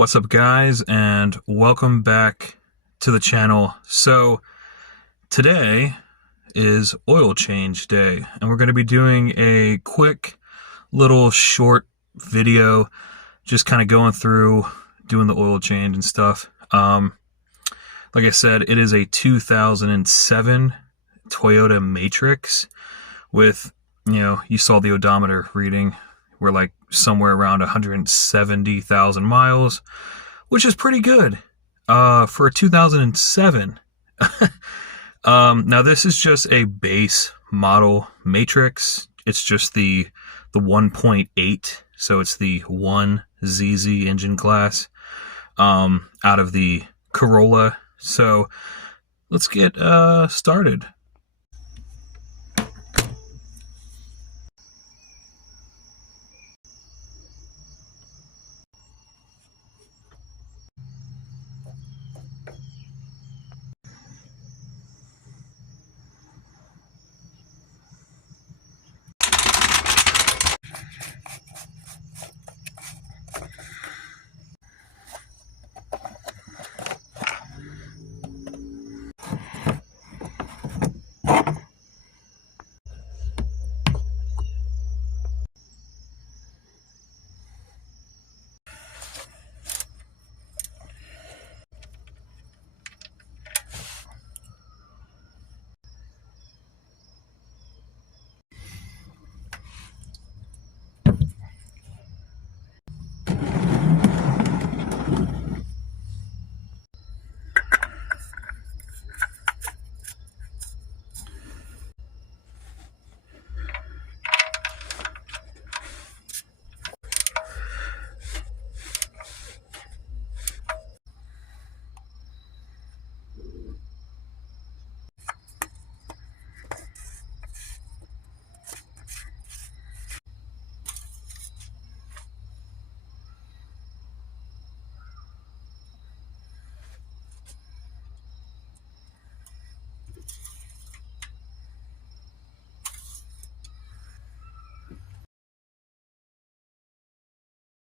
What's up, guys, and welcome back to the channel. So today is oil change day, and we're going to be doing a quick little short video, just kind of going through doing the oil change and stuff. Like I said, it is a 2007 Toyota Matrix with, you saw the odometer reading. We're like somewhere around 170,000 miles, which is pretty good for a 2007. Now this is just a base model Matrix. It's just the 1.8, so it's the 1ZZ engine class out of the Corolla. So let's get started.